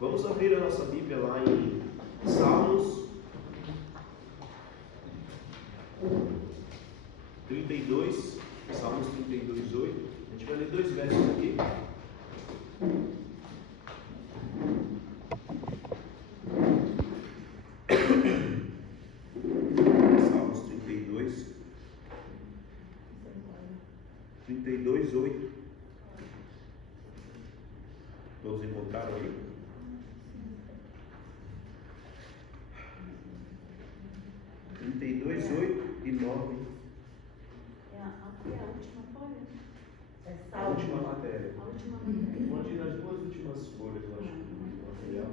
Vamos abrir a nossa Bíblia lá em Salmos 32, Salmos 32, 8. A gente vai ler dois versos aqui. Salmos 32, 8. Todos encontraram aí? Dois, 8 e 9. Aqui é a última folha? A última matéria. A última matéria. Pode ir nas duas últimas folhas, eu acho, do material.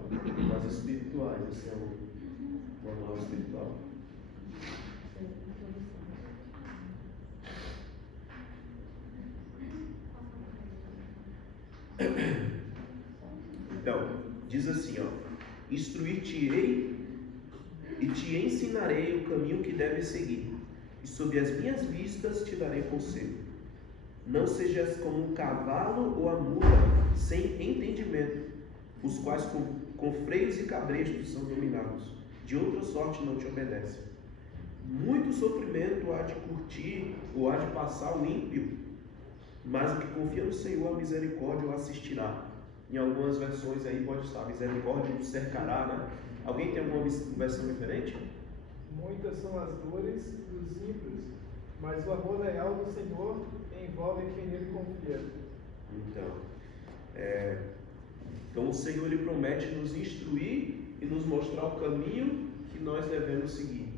As espirituais, esse é o manual espiritual. Então, diz assim, ó: instruir-te-ei e te ensinarei o caminho que deves seguir, e sob as minhas vistas te darei conselho. Não sejas como um cavalo ou a mula sem entendimento, os quais com freios e cabrestos são dominados, de outra sorte não te obedecem. Muito sofrimento há de curtir ou há de passar o ímpio, mas o que confia no Senhor, a misericórdia o assistirá. Em algumas versões aí pode estar: misericórdia o cercará, né? Alguém tem alguma versão diferente? Muitas são as dores dos ímpios, mas o amor leal do Senhor envolve quem nele confia. Então o Senhor, ele promete nos instruir e nos mostrar o caminho que nós devemos seguir,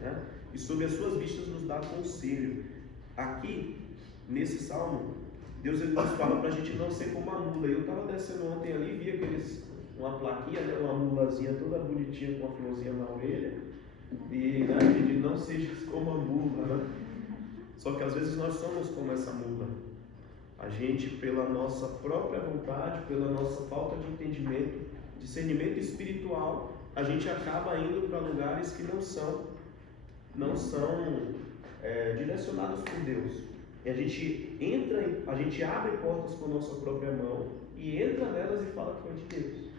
né? E sob as suas vistas nos dá conselho. Aqui, nesse salmo, Deus, ele nos fala para a gente não ser como a mula. Eu estava descendo ontem ali, vi uma plaquinha, né, uma mulazinha toda bonitinha com uma florzinha na orelha, e né, de não sejas como a mula, né? Só que às vezes nós somos como essa mula. A gente, pela nossa própria vontade, pela nossa falta de entendimento, discernimento espiritual, a gente acaba indo para lugares que não são direcionados por Deus. E a gente abre portas com a nossa própria mão e entra nelas e fala que foi de Deus.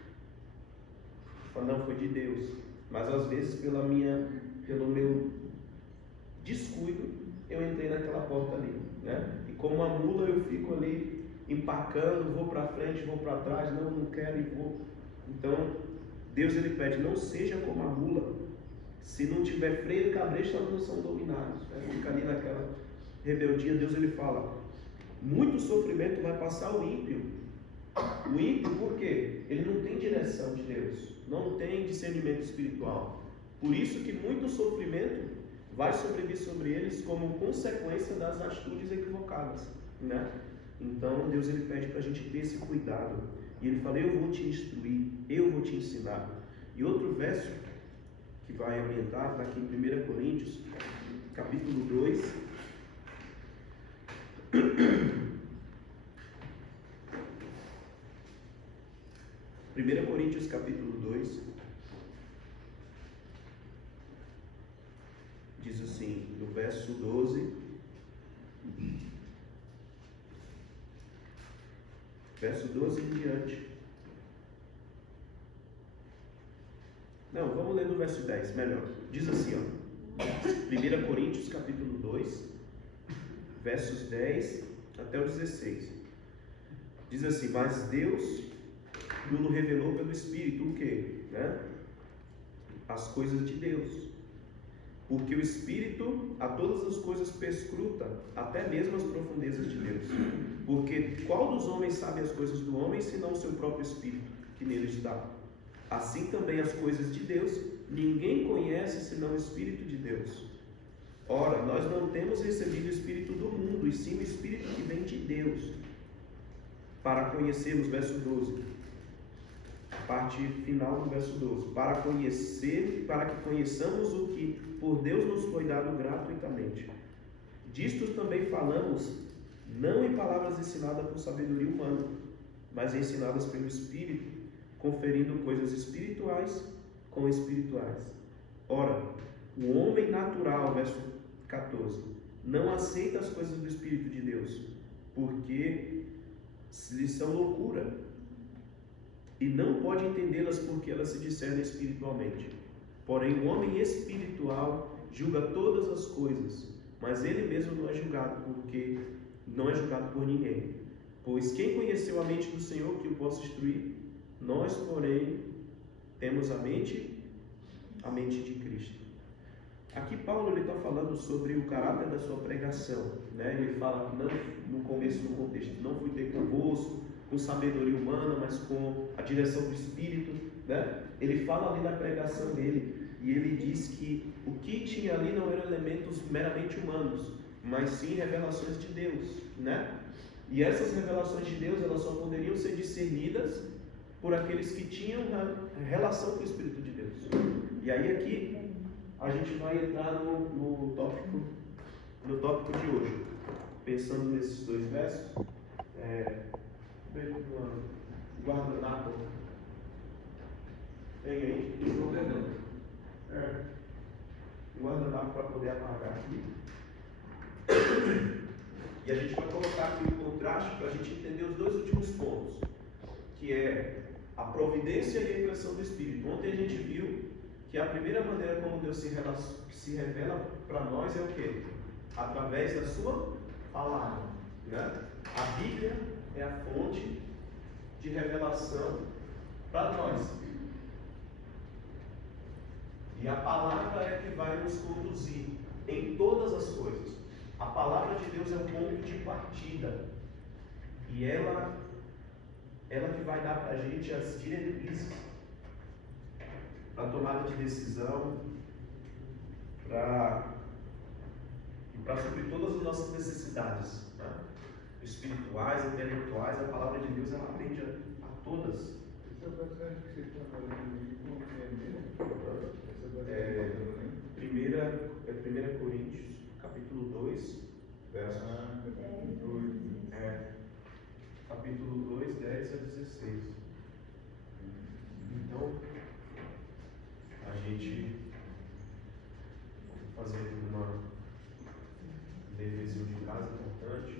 Fala, não, foi de Deus. Mas às vezes pelo meu descuido, eu entrei naquela porta ali, né? E como uma mula eu fico ali empacando, vou para frente, vou para trás, não quero e vou. Então Deus, ele pede: não seja como a mula. Se não tiver freio e cabresto, elas não são dominadas, né? Fica ali naquela rebeldia. Deus, ele fala: muito sofrimento vai passar o ímpio. O ímpio, por quê? Ele não tem direção de Deus, não tem discernimento espiritual. Por isso que muito sofrimento vai sobrevir sobre eles como consequência das atitudes equivocadas, né? Então Deus, ele pede para a gente ter esse cuidado. E ele fala: eu vou te instruir, eu vou te ensinar. E outro verso que vai ambientar está aqui em 1 Coríntios, capítulo 2. 1 Coríntios capítulo 2 diz assim, no verso 12, verso 12 em diante. Não, vamos ler no verso 10, melhor. Diz assim, ó, 1 Coríntios capítulo 2, versos 10 até o 16. Diz assim: mas Deus nos revelou pelo Espírito o quê? Né? As coisas de Deus. Porque o Espírito a todas as coisas perscruta, até mesmo as profundezas de Deus. Porque qual dos homens sabe as coisas do homem, senão o seu próprio Espírito, que nele está? Assim também as coisas de Deus, ninguém conhece senão o Espírito de Deus. Ora, nós não temos recebido o Espírito do mundo, e sim o Espírito que vem de Deus, para conhecermos, verso 12, parte final do verso 12, para que conheçamos o que por Deus nos foi dado gratuitamente. Disto também falamos, não em palavras ensinadas por sabedoria humana, mas ensinadas pelo Espírito, conferindo coisas espirituais com espirituais. Ora, o homem natural, verso 14, não aceita as coisas do Espírito de Deus, porque lhes são loucura, e não pode entendê-las porque elas se discernem espiritualmente. Porém, o homem espiritual julga todas as coisas, mas ele mesmo não é julgado por ninguém. Pois quem conheceu a mente do Senhor que o possa instruir? Nós, porém, temos a mente de Cristo. Aqui Paulo está falando sobre o caráter da sua pregação, né? Ele fala que não, no começo do contexto, não fui ter convosco com sabedoria humana, mas com a direção do Espírito, né? Ele fala ali na pregação dele, e ele diz que o que tinha ali não eram elementos meramente humanos, mas sim revelações de Deus, né? E essas revelações de Deus, elas só poderiam ser discernidas por aqueles que tinham relação com o Espírito de Deus. E aí aqui a gente vai entrar no tópico de hoje, pensando nesses dois versos. Guardanapo. Tem aí? Estou tentando. Guardanapo para poder apagar aqui. E a gente vai colocar aqui o contraste para a gente entender os dois últimos pontos, que é a providência e a impressão do Espírito. Ontem a gente viu que a primeira maneira como Deus se revela para nós é o quê? Através da sua palavra, né? A Bíblia é a fonte de revelação para nós. E a palavra é que vai nos conduzir em todas as coisas. A palavra de Deus é o ponto de partida. E ela que vai dar para a gente as diretrizes para tomada de decisão, para suprir todas as nossas necessidades, né? Espirituais, intelectuais. A palavra de Deus ela atende a todas. Essa passagem que você está falando aí, como que é mesmo? Essa passagem 1 Coríntios, capítulo 2, versos. Capítulo 2, 10 a 16. Então, a gente vai fazer uma deverzinho de casa importante.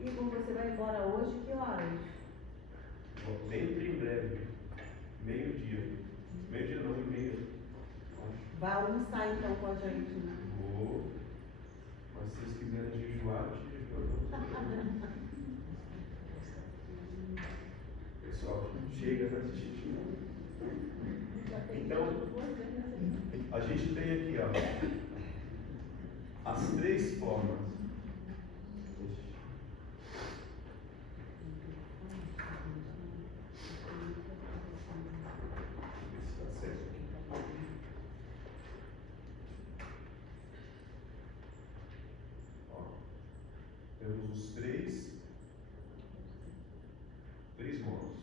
Igor, você vai embora hoje? Que horas? Dentro em breve, meio-dia. Meio-dia não, meia. Vai almoçar então com a gente, né? Vou. Mas se vocês quiserem jejuar, jejuar. Pessoal, chega, né? Então, a gente tem aqui, ó, as três formas. Temos os três modos.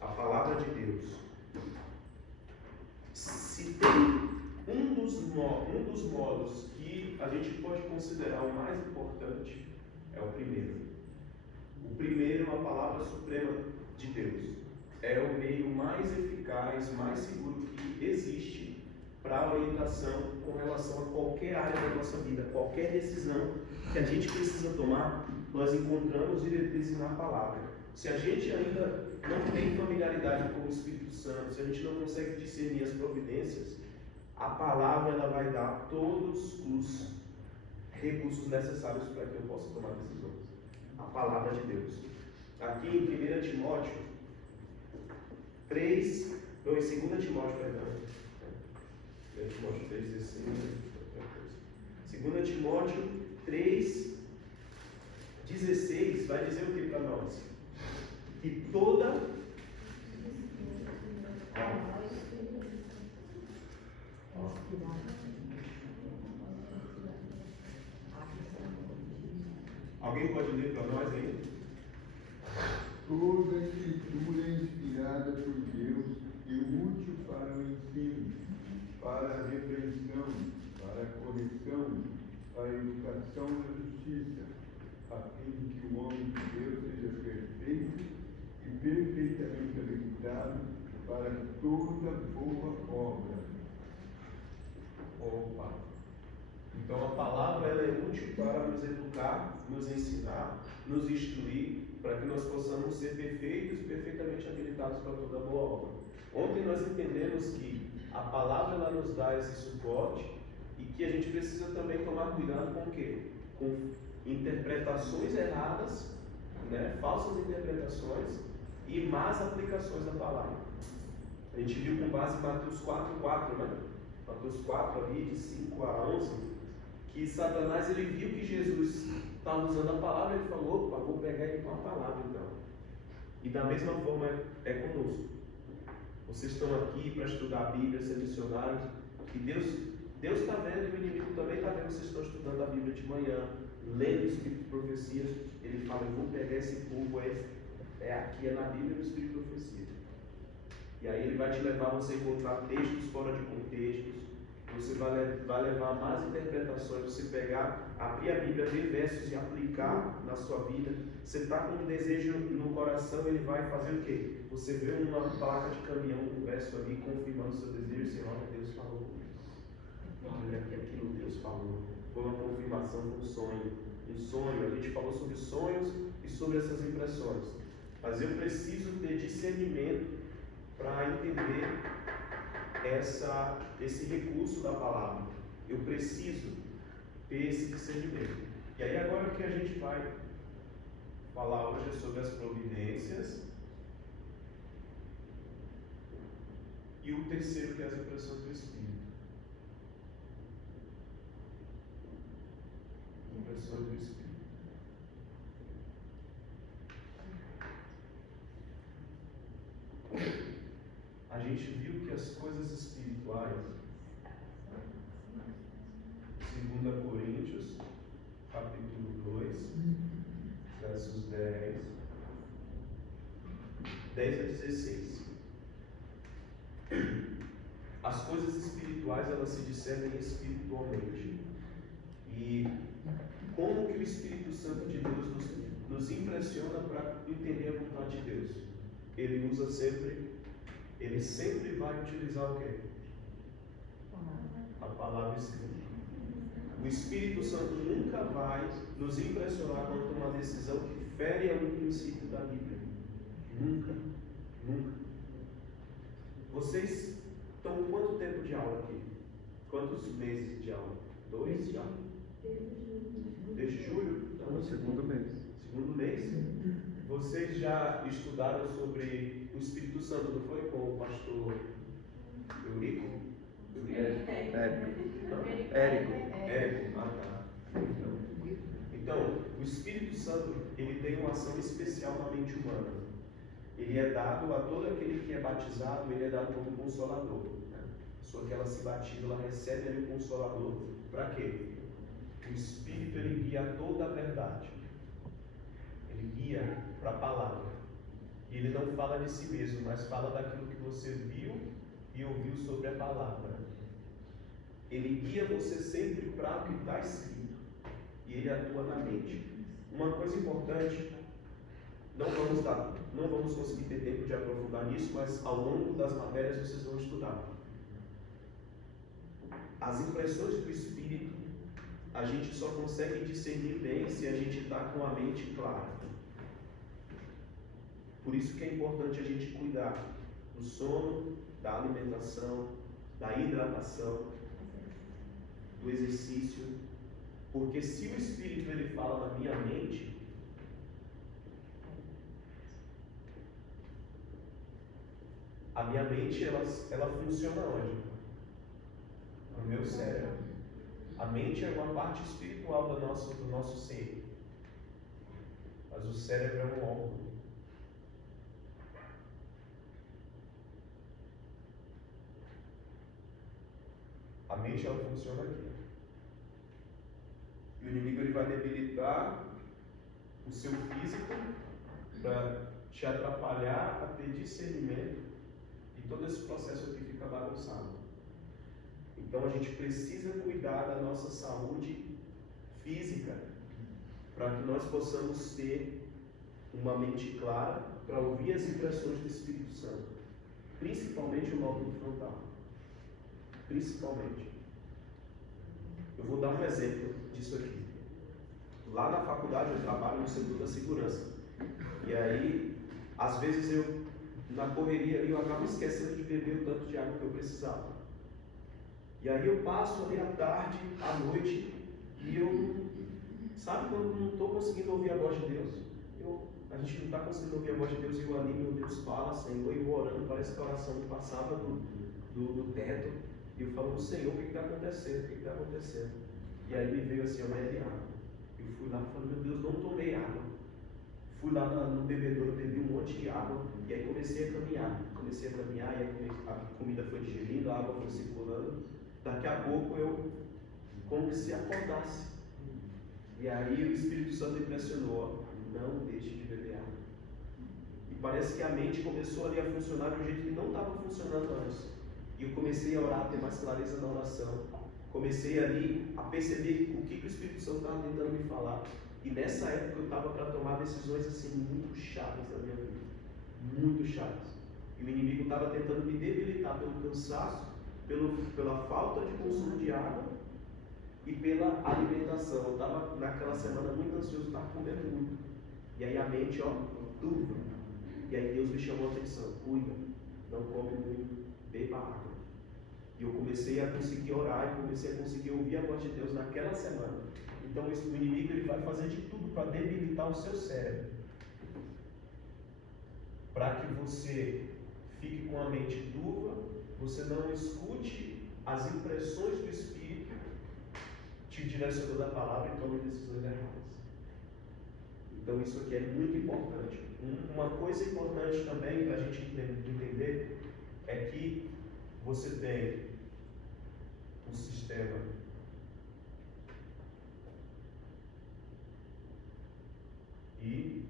A palavra de Deus. Se tem um dos modos que a gente pode considerar o mais importante, é o primeiro. O primeiro é a palavra suprema de Deus. É o meio mais eficaz, mais seguro que existe para a orientação com relação a qualquer área da nossa vida. Qualquer decisão que a gente precisa tomar, nós encontramos diretrizes na palavra. Se a gente ainda não tem familiaridade com o Espírito Santo, se a gente não consegue discernir as providências, a palavra ela vai dar todos os recursos necessários para que eu possa tomar decisões. A palavra de Deus. Aqui em 2 Timóteo 3, não, em 2 Timóteo, perdão. 2 Timóteo 3, 16. 2 Timóteo 3, 16 vai dizer o que para nós? Que toda. Alguém pode ler para nós aí? Toda a Escritura é inspirada por Deus e útil para o ensino, para a repreensão, para a correção, para a educação na justiça, a fim de que o homem de Deus seja perfeito e perfeitamente habilitado para toda boa obra. Opa. Então a palavra ela é útil para nos educar, nos ensinar, nos instruir, para que nós possamos ser perfeitos e perfeitamente habilitados para toda boa obra. Ontem nós entendemos que a palavra ela nos dá esse suporte e que a gente precisa também tomar cuidado com o quê? Com interpretações erradas, né? Falsas interpretações e más aplicações da palavra. A gente viu com base em Mateus 4:4, né? Mateus 4 ali, de 5 a 11, que Satanás ele viu que Jesus estava usando a palavra e ele falou, opa, vou pegar ele com a palavra então. E da mesma forma é conosco. Vocês estão aqui para estudar a Bíblia, ser missionários, e Deus está vendo, e o inimigo também está vendo, vocês estão estudando a Bíblia de manhã, lendo o Espírito de Profecia. Ele fala, eu vou pegar esse povo, aqui na Bíblia, no Espírito de Profecia. E aí ele vai te levar a você encontrar textos fora de contextos, você vai levar más interpretações, você pegar, abrir a Bíblia, ver versos e aplicar na sua vida. Você está com um desejo no coração, ele vai fazer o quê? Você vê uma placa de caminhão, um verso ali, confirmando o seu desejo, e você olha, Deus falou. Olha que aquilo Deus falou. Foi uma confirmação de um sonho. Um sonho, a gente falou sobre sonhos e sobre essas impressões. Mas eu preciso ter discernimento para entender esse recurso da palavra. Eu preciso ter esse discernimento. E aí agora o que a gente vai falar hoje é sobre as providências. E o terceiro que é as impressões do Espírito. Impressões do Espírito. A gente viu que as coisas espirituais, 2 Coríntios, capítulo 2, versos 10 a 16. As coisas espirituais, elas se discernem espiritualmente. E como que o Espírito Santo de Deus nos impressiona para entender a vontade de Deus? Ele sempre vai utilizar o quê? A palavra escrita. O Espírito Santo nunca vai nos impressionar quanto a uma decisão que fere a um princípio da Bíblia. Nunca. Nunca. Vocês estão com quanto tempo de aula aqui? Quantos meses de aula? 2 já? Desde julho? Então, segundo mês. Segundo mês? Vocês já estudaram sobre o Espírito Santo, não foi? Com o pastor Eurico? Érico. Ah, tá. Então, o Espírito Santo, ele tem uma ação especial na mente humana. Ele é dado a todo aquele que é batizado, ele é dado como consolador. A pessoa que ela se batiza, ela recebe ali o consolador. Para quê? O Espírito, ele guia toda a verdade. Ele guia para a palavra. E ele não fala de si mesmo, mas fala daquilo que você viu e ouviu sobre a palavra. Ele guia você sempre para o que está escrito. E ele atua na mente. Uma coisa importante, não vamos conseguir ter tempo de aprofundar nisso, mas ao longo das matérias vocês vão estudar. As impressões do Espírito, a gente só consegue discernir bem se a gente está com a mente clara. Por isso que é importante a gente cuidar do sono, da alimentação, da hidratação, do exercício, porque se o Espírito ele fala na minha mente, a minha mente ela funciona onde? No meu cérebro. A mente é uma parte espiritual do nosso ser, mas o cérebro é um órgão. A mente ela funciona aqui. E o inimigo ele vai debilitar o seu físico para te atrapalhar a ter discernimento, e todo esse processo aqui fica bagunçado. Então a gente precisa cuidar da nossa saúde física para que nós possamos ter uma mente clara para ouvir as impressões do Espírito Santo. principalmente o lóbulo frontal. Principalmente. Eu vou dar um exemplo disso aqui. Lá na faculdade eu trabalho no setor da segurança. E aí, às vezes na correria ali, eu acabo esquecendo de beber o tanto de água que eu precisava. E aí eu passo ali à tarde, à noite, e sabe quando não estou conseguindo ouvir a voz de Deus? A gente não está conseguindo ouvir a voz de Deus e eu ali, meu Deus, fala, Senhor, e eu orando, parece que a oração passava do teto. E eu falo, Senhor, o que está acontecendo? O que está acontecendo? E aí me veio assim, eu bebe água. Eu fui lá e falei, meu Deus, não tomei água. Fui lá no bebedouro, bebi um monte de água. E aí comecei a caminhar. E aí a comida foi digerindo, a água foi circulando. Daqui a pouco eu como se acordasse. E aí o Espírito Santo impressionou, não deixe de beber água. E parece que a mente começou ali a funcionar de um jeito que não estava funcionando antes. E eu comecei a orar, a ter mais clareza na oração. Comecei ali a perceber o que o Espírito Santo estava tentando me falar. E nessa época eu estava para tomar decisões assim muito chatas na minha vida. Muito chatas. E o inimigo estava tentando me debilitar pelo cansaço, pela falta de consumo de água e pela alimentação. Eu estava naquela semana muito ansioso, estava comendo muito. E aí a mente, turva. E aí Deus me chamou a atenção, cuida, não come muito, beba água. E eu comecei a conseguir orar e comecei a conseguir ouvir a voz de Deus naquela semana. Então o inimigo ele vai fazer de tudo para debilitar o seu cérebro. Para que você fique com a mente turva, você não escute as impressões do Espírito te direcionando a palavra e tome decisões erradas. Então isso aqui é muito importante. Uma coisa importante também para a gente entender é que você tem um sistema e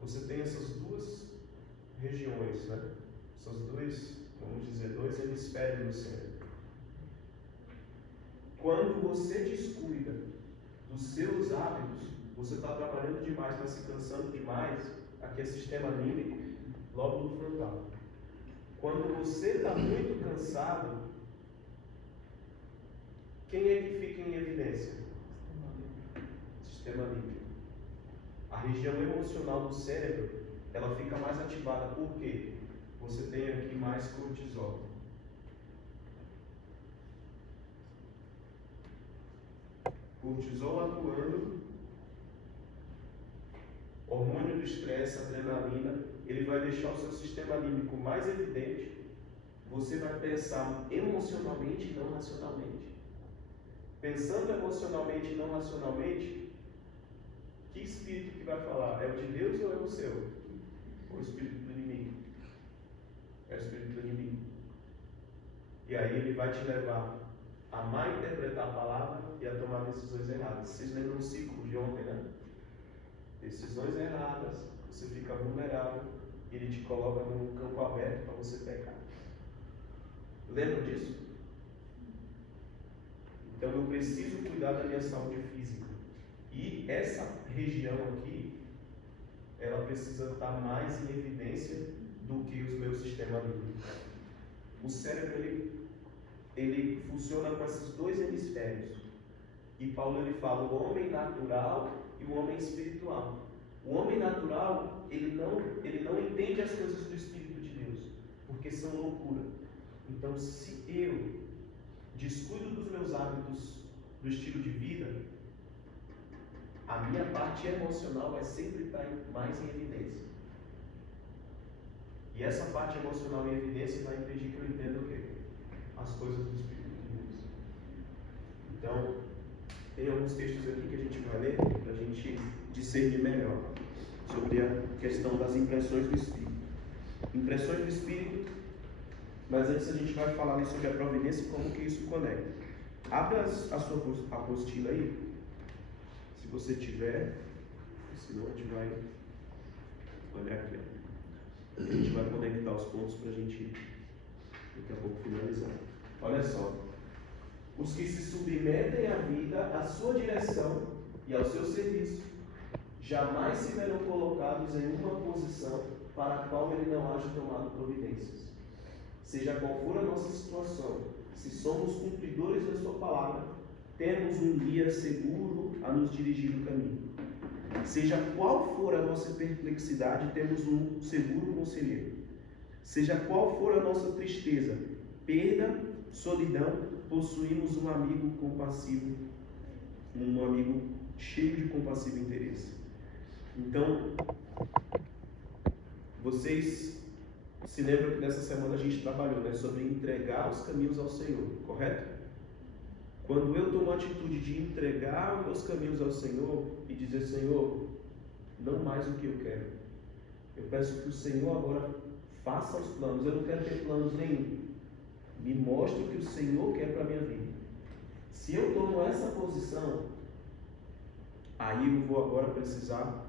você tem essas duas regiões, né? Essas dois hemisférios do cérebro. Quando você descuida dos seus hábitos, você está trabalhando demais, está se cansando demais, aqui é sistema límbico, lóbulo frontal. Quando você está muito cansado, quem é que fica em evidência? Sistema límbico. A região emocional do cérebro, ela fica mais ativada. Por quê? Você tem aqui mais cortisol. Cortisol atuando, hormônio do estresse, adrenalina, ele vai deixar o seu sistema límbico mais evidente. Você vai pensar emocionalmente e não racionalmente. Pensando emocionalmente e não racionalmente, que espírito que vai falar? É o de Deus ou é o seu? Ou o espírito do inimigo? É o espírito do inimigo. E aí ele vai te levar a mal interpretar a palavra e a tomar decisões erradas. Vocês lembram o ciclo de ontem, né? Decisões erradas, você fica vulnerável e ele te coloca num campo aberto para você pecar. Lembram disso? Então eu preciso cuidar da minha saúde física. E essa região aqui, ela precisa estar mais em evidência do que o meu sistema límbico. O cérebro, ele funciona com esses dois hemisférios. E Paulo ele fala o homem natural e o homem espiritual. O homem natural, ele não entende as coisas do Espírito de Deus, porque são loucura. Então, se eu descuido dos meus hábitos do estilo de vida, a minha parte emocional vai sempre estar mais em evidência. E essa parte emocional em evidência vai impedir que eu entenda o quê? As coisas do Espírito de Deus. Então, tem alguns textos aqui que a gente vai ler para a gente discernir melhor sobre a questão das impressões do Espírito. Impressões do Espírito, mas antes a gente vai falar sobre a providência e como que isso conecta. Abra a sua apostila aí, se você tiver, senão a gente vai olhar aqui. A gente vai conectar os pontos para a gente daqui a pouco finalizar. Olha só. Os que se submetem à vida, à sua direção e ao seu serviço, jamais se verão colocados em uma posição para a qual ele não haja tomado providências. Seja qual for a nossa situação, se somos cumpridores da sua palavra, temos um guia seguro a nos dirigir no caminho. Seja qual for a nossa perplexidade, temos um seguro conselheiro. Seja qual for a nossa tristeza, perda, solidão, possuímos um amigo compassivo, um amigo cheio de compassivo interesse. Então, vocês se lembram que nessa semana a gente trabalhou, né, sobre entregar os caminhos ao Senhor, correto? Quando eu tomo a atitude de entregar os meus caminhos ao Senhor e dizer, Senhor, não mais o que eu quero. Eu peço que o Senhor agora faça os planos. Eu não quero ter planos nenhum. Me mostre o que o Senhor quer para a minha vida. Se eu tomo essa posição, aí eu vou agora precisar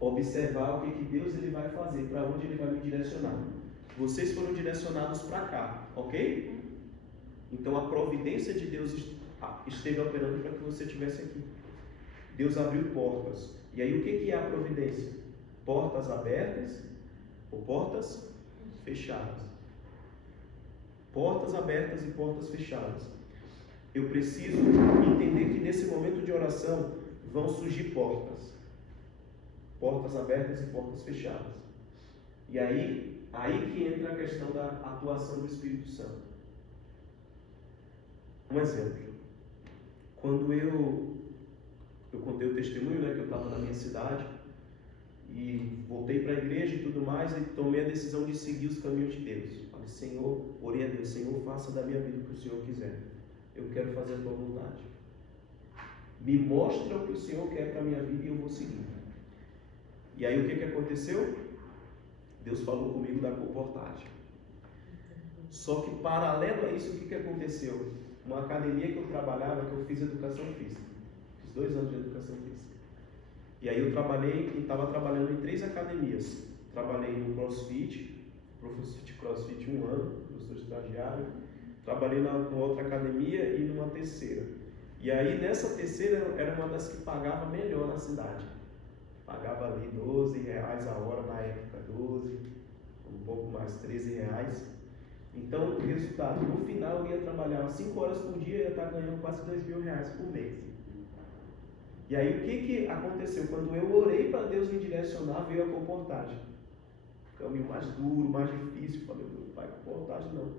observar o que Deus ele vai fazer, para onde ele vai me direcionar. Vocês foram direcionados para cá, ok? Então a providência de Deus esteve operando para que você estivesse aqui. Deus abriu portas. E aí o que é a providência? Portas abertas ou portas fechadas? Portas abertas e portas fechadas. Eu preciso entender que nesse momento de oração vão surgir portas. Portas abertas e portas fechadas. E aí que entra a questão da atuação do Espírito Santo. Um exemplo. Quando eu contei o testemunho, né, que eu estava na minha cidade e voltei para a igreja e tudo mais, e tomei a decisão de seguir os caminhos de Deus. Falei, Senhor, orei a Deus, Senhor, faça da minha vida o que o Senhor quiser. Eu quero fazer a tua vontade. Me mostra o que o Senhor quer para a minha vida e eu vou seguir. E aí o que aconteceu? Deus falou comigo da comportagem. Só que paralelo a isso, o que aconteceu? Uma academia que eu trabalhava, que eu fiz educação física. Fiz 2 anos de educação física. E aí eu estava trabalhando em 3 academias. Trabalhei no CrossFit, professor de CrossFit 1 ano, professor estagiário. Trabalhei numa outra academia e numa terceira. E aí nessa terceira era uma das que pagava melhor na cidade. Pagava ali R$12 a hora, na época 12, um pouco mais, R$13. Então, o resultado, no final eu ia trabalhar 5 horas por dia e ia estar ganhando quase R$2.000 por mês. E aí o que aconteceu? Quando eu orei para Deus me direcionar, veio a comportagem. O caminho mais duro, mais difícil. Eu falei, meu pai, comportagem não.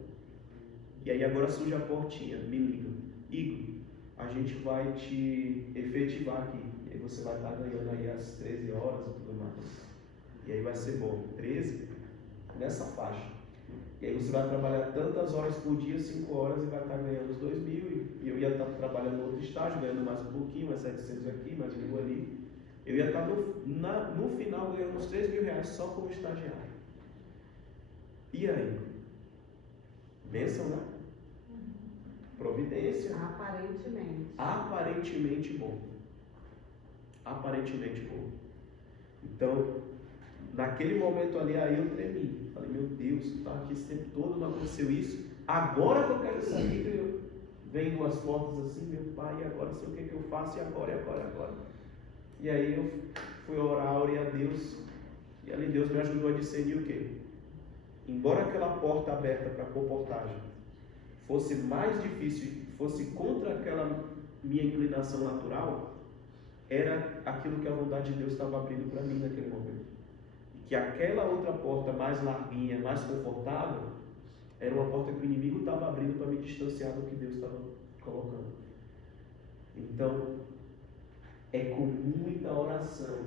E aí agora surge a portinha, me liga. Igor, a gente vai te efetivar aqui. E aí você vai estar ganhando aí às 13 horas e tudo mais. E aí vai ser bom. 13, nessa faixa. E aí você vai trabalhar tantas horas por dia, 5 horas, e vai estar ganhando os 2.000. E eu ia estar trabalhando no outro estágio, ganhando mais um pouquinho, mais 700 aqui, mais 1.000 ali. Eu ia estar no final ganhando uns R$3.000 só como estagiário. E aí? Bênção, né? Providência. Aparentemente bom. Aparentemente bom. Então, naquele momento ali, aí eu tremi. Falei, meu Deus, estava aqui esse tempo todo, não aconteceu isso. Agora que eu quero sair, vem 2 portas assim, meu pai, e agora sei o que eu faço, e agora. E aí eu fui orar, orei a Deus, e ali Deus me ajudou a discernir o quê? Embora aquela porta aberta para a comportagem fosse mais difícil, fosse contra aquela minha inclinação natural, era aquilo que a vontade de Deus estava abrindo para mim naquele momento. Que aquela outra porta mais larguinha, mais confortável, era uma porta que o inimigo estava abrindo para me distanciar do que Deus estava colocando. Então, é com muita oração.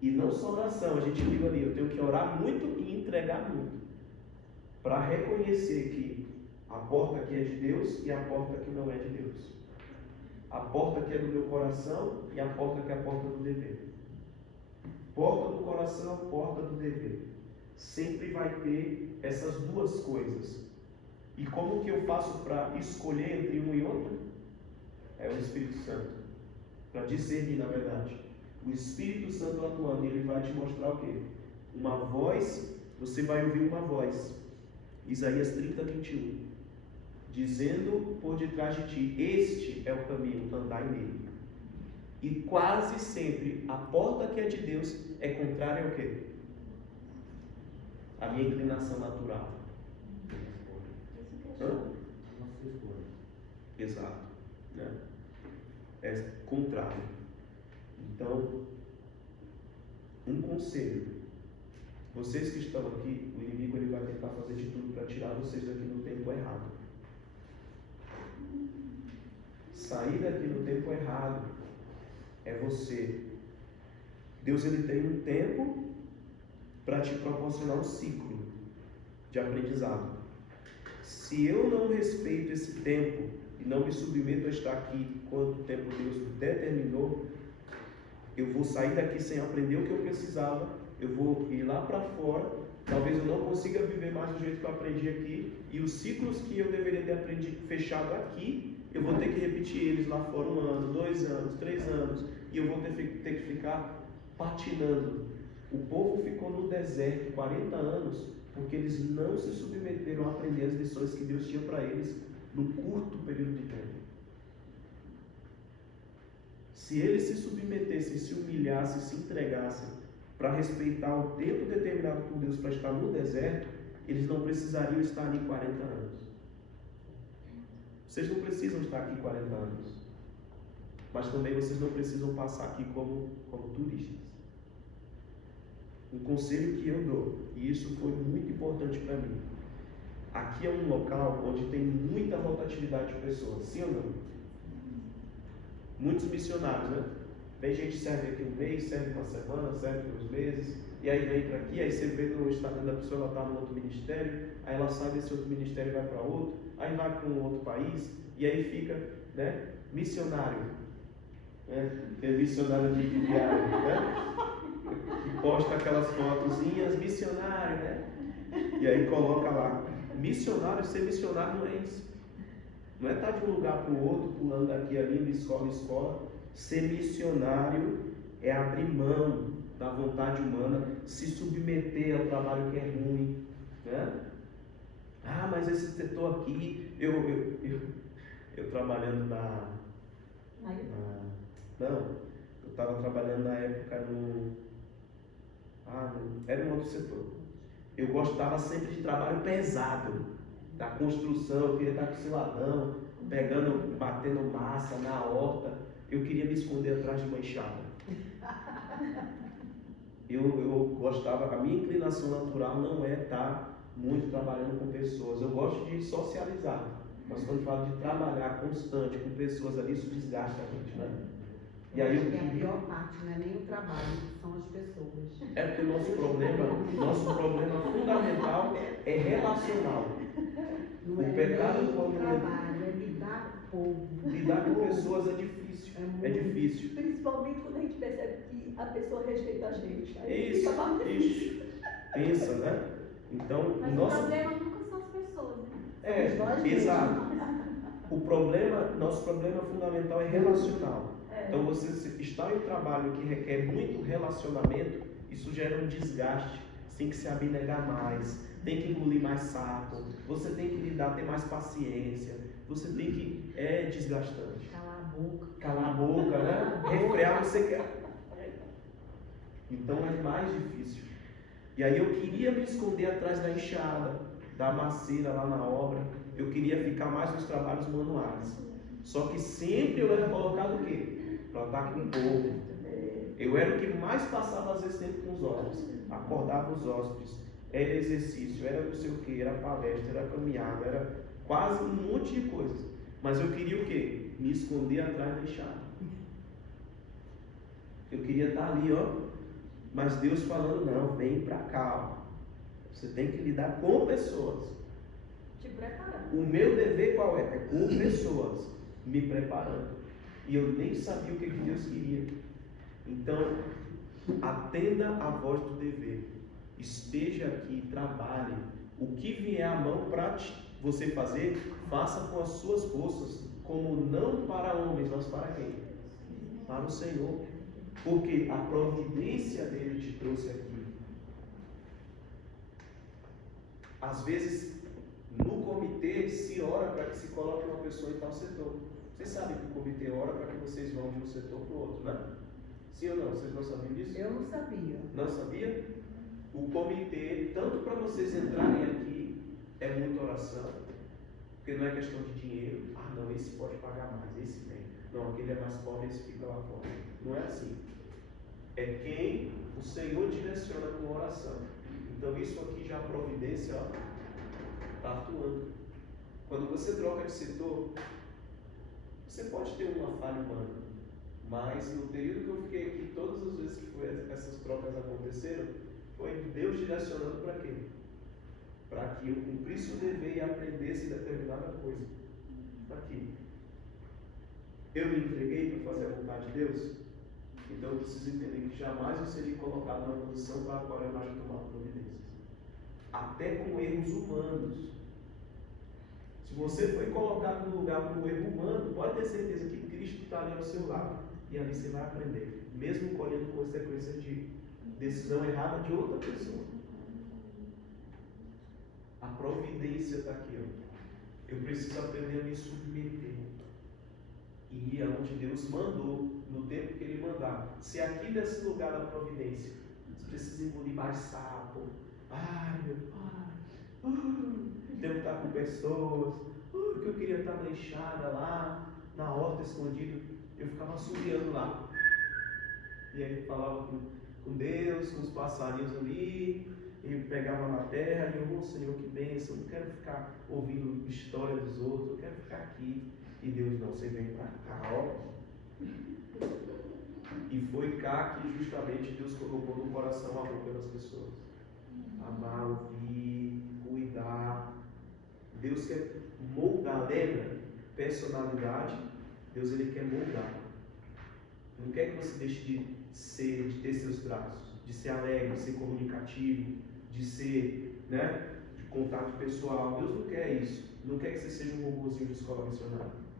E não só oração, a gente viu ali, eu tenho que orar muito e entregar muito, para reconhecer que a porta que é de Deus e a porta que não é de Deus. A porta que é do meu coração e a porta que é a porta do dever. Porta do coração, porta do dever. Sempre vai ter essas 2 coisas. E como que eu faço para escolher entre um e outro? É o Espírito Santo. Para discernir, na verdade. O Espírito Santo atuando, ele vai te mostrar o quê? Uma voz, você vai ouvir uma voz. Isaías 30, 21. dizendo por detrás de ti: este é o caminho, andai nele. E quase sempre a porta que é de Deus é contrária ao quê? A minha inclinação natural. Exato, né? É contrário. Então, um conselho: vocês que estão aqui, o inimigo ele vai tentar fazer de tudo para tirar vocês daqui no tempo errado. Sair daqui no tempo errado é você. Deus ele tem um tempo para te proporcionar um ciclo de aprendizado. Se eu não respeito esse tempo e não me submeto a estar aqui quanto tempo Deus determinou, eu vou sair daqui sem aprender o que eu precisava, eu vou ir lá para fora, talvez eu não consiga viver mais do jeito que eu aprendi aqui, e os ciclos que eu deveria ter aprendido fechado aqui, eu vou ter que repetir eles lá fora 1 ano, 2 anos, 3 anos, e eu vou ter que ficar patinando. O povo ficou no deserto 40 anos porque eles não se submeteram a aprender as lições que Deus tinha para eles no curto período de tempo. Se eles se submetessem, se humilhassem, se entregassem para respeitar o tempo determinado por Deus para estar no deserto, eles não precisariam estar ali 40 anos. Vocês não precisam estar aqui 40 anos, mas também vocês não precisam passar aqui como turistas. Um conselho que eu dou, e isso foi muito importante para mim: aqui é um local onde tem muita rotatividade de pessoas, sim ou não? Muitos missionários, né? Tem gente que serve aqui 1 mês, serve 1 semana, serve 2 meses, e aí vem para aqui, aí você vê no Instagram da pessoa, ela está no outro ministério, aí ela sai desse outro ministério e vai para outro, aí vai para um outro país, e aí fica, né? Missionário, né? É missionário de viagem, né? Que posta aquelas fotozinhas, missionário, né? E aí coloca lá: missionário, ser missionário não é isso. Não é estar de um lugar para o outro, pulando daqui ali, de escola em escola. Ser missionário é abrir mão da vontade humana, se submeter ao trabalho que é ruim, né? Ah, mas esse setor aqui, eu trabalhando não, eu estava trabalhando na época era um outro setor. Eu gostava sempre de trabalho pesado, da construção, eu queria estar com o ciladão, batendo massa na horta. Eu queria me esconder atrás de uma enxada. Eu gostava, a minha inclinação natural não é estar muito trabalhando com pessoas. Eu gosto de socializar, mas quando falo de trabalhar constante com pessoas ali, isso desgasta a gente, né? E aí a pior parte não é nem o trabalho, são as pessoas. É porque o nosso problema fundamental é relacional. Não O pecado nem quando o trabalho, é lidar com o povo. Lidar com pessoas é difícil. É difícil. Principalmente quando a gente percebe que a pessoa rejeita a gente. Aí Isso, fica mais difícil. Pensa, né? Então, mas o problema nunca são as pessoas, né? Exato. Nosso problema fundamental é relacional. Então, você está em um trabalho que requer muito relacionamento, isso gera um desgaste. Você tem que se abnegar mais, tem que engolir mais sapo, você tem que ter mais paciência, você tem que... É desgastante. Calar a boca, né? Refrear você quer. Então é mais difícil. E aí eu queria me esconder atrás da enxada, da macieira lá na obra. Eu queria ficar mais nos trabalhos manuais. Só que sempre eu era colocado o quê? Para estar com o povo. Eu era o que mais passava às vezes tempo com os hóspedes. Acordava os hóspedes. Era exercício, era não sei o que, era palestra, era caminhada, era quase um monte de coisas. Mas eu queria o quê? Me esconder atrás da enxada. Eu queria estar ali, ó. Mas Deus falando: não, vem pra cá, ó. Você tem que lidar com pessoas. Te preparando. O meu dever qual é? É com pessoas, me preparando. E eu nem sabia o que Deus queria. Então, atenda a voz do dever. Esteja aqui, trabalhe. O que vier à mão para você fazer, faça com as suas forças, como não para homens, mas para quem? Para o Senhor. Porque a providência dele te trouxe aqui. Às vezes, no no comitê se ora para que se coloque uma pessoa em tal setor. Vocês sabem que o comitê ora para que vocês vão de um setor para o outro, né? Sim ou não? Vocês não sabiam disso? Eu não sabia. Não sabia? O comitê, tanto para vocês entrarem aqui, é muita oração, porque não é questão de dinheiro. Ah, não, esse pode pagar mais, esse vem. Não, aquele é mais pobre, esse fica lá fora. Não é assim. É quem o Senhor direciona com oração. Então, isso aqui já a providência está atuando. Quando você troca de setor, você pode ter uma falha humana, mas no período que eu fiquei aqui, todas as vezes que essas trocas aconteceram, foi Deus direcionando para quê? Para que eu cumprisse o dever e aprendesse determinada coisa. Aqui. Eu me entreguei para fazer a vontade de Deus, então eu preciso entender que jamais eu seria colocado numa posição para a qual eu não haja tomado providências. Até com erros humanos. Se você foi colocado no lugar por um erro humano, pode ter certeza que Cristo está ali ao seu lado. E ali você vai aprender, mesmo colhendo consequências de decisão errada de outra pessoa. A providência está aqui, ó. Eu preciso aprender a me submeter e ir aonde Deus mandou, no tempo que Ele mandar. Se aqui nesse lugar da providência você precisa engolir mais sapo, ai meu pai, devo estar com pessoas, que eu queria estar na enxada lá, na horta escondido, eu ficava assobiando lá. E aí falava com Deus, com os passarinhos ali, e pegava na terra, e eu, Senhor, que bênção, eu não quero ficar ouvindo história dos outros, eu quero ficar aqui. E Deus, não, você vem para cá, ó. E foi cá que justamente Deus colocou no coração a boca das pessoas. Amar, ouvir, cuidar. Deus quer moldar, lembra? Personalidade, Deus ele quer moldar. Não quer que você deixe de ter seus traços, de ser alegre, de ser comunicativo, de ser, né, de contato pessoal. Deus não quer isso. Não quer que você seja um robôzinho de escola missionária.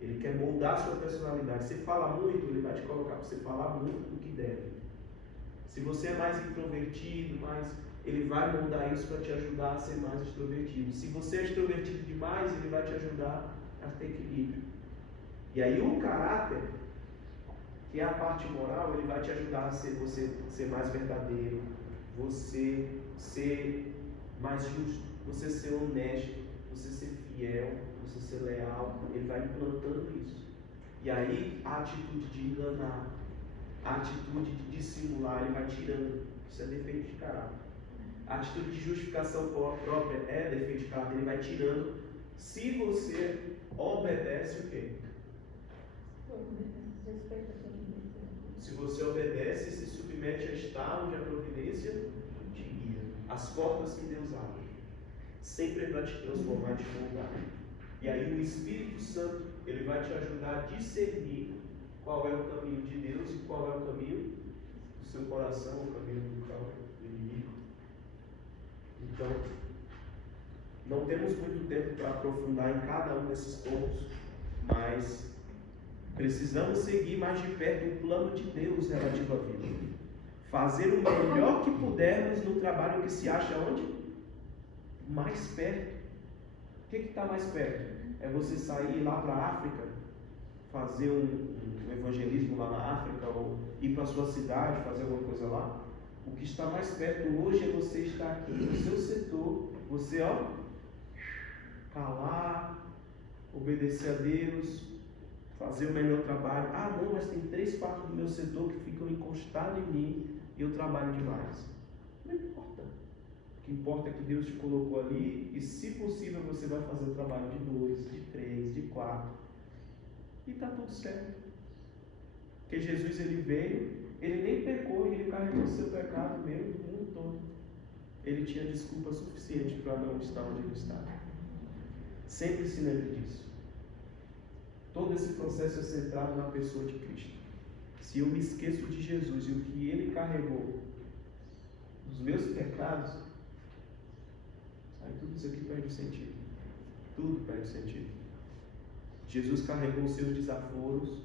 Ele quer moldar a sua personalidade. Você fala muito, ele vai te colocar para você falar muito do que deve. Se você é mais introvertido, ele vai moldar isso para te ajudar a ser mais extrovertido. Se você é extrovertido demais, ele vai te ajudar a ter equilíbrio. E aí o caráter, que é a parte moral, ele vai te ajudar a você ser mais verdadeiro, você ser mais justo, você ser honesto, você ser fiel, você ser leal. Ele vai implantando isso. E aí a atitude de enganar, a atitude de dissimular, ele vai tirando. Isso é defeito de caráter. A atitude de justificação própria é defeito de caráter, ele vai tirando. Se você obedece o quê? Se você obedece e se submete a estar onde a providência te guia. As portas que Deus abre. Sempre é para te transformar, te moldar. E aí o Espírito Santo, ele vai te ajudar a discernir qual é o caminho de Deus e qual é o caminho do seu coração, o caminho do inimigo. Então, não temos muito tempo para aprofundar em cada um desses pontos, mas precisamos seguir mais de perto o plano de Deus relativo à vida. Fazer o melhor que pudermos no trabalho que se acha onde? Mais perto. O que está mais perto? É você sair lá para a África, fazer um evangelismo lá na África, ou ir para a sua cidade, fazer alguma coisa lá. O que está mais perto hoje é você estar aqui no seu setor, você calar, obedecer a Deus, fazer o melhor trabalho. Ah não, mas tem 3/4 do meu setor que ficam encostados em mim e eu trabalho demais. Não importa. O que importa é que Deus te colocou ali e, se possível, você vai fazer o trabalho de 2, de 3, de 4 e está tudo certo. Porque Jesus ele veio, ele nem pecou e ele carregou o seu pecado mesmo do mundo todo. Ele tinha desculpa suficiente para não estar onde ele estava. Sempre se lembre disso. Todo esse processo é centrado na pessoa de Cristo. Se eu me esqueço de Jesus e o que ele carregou, os meus pecados, aí tudo isso aqui perde o sentido. Tudo perde o sentido. Jesus carregou os seus desaforos,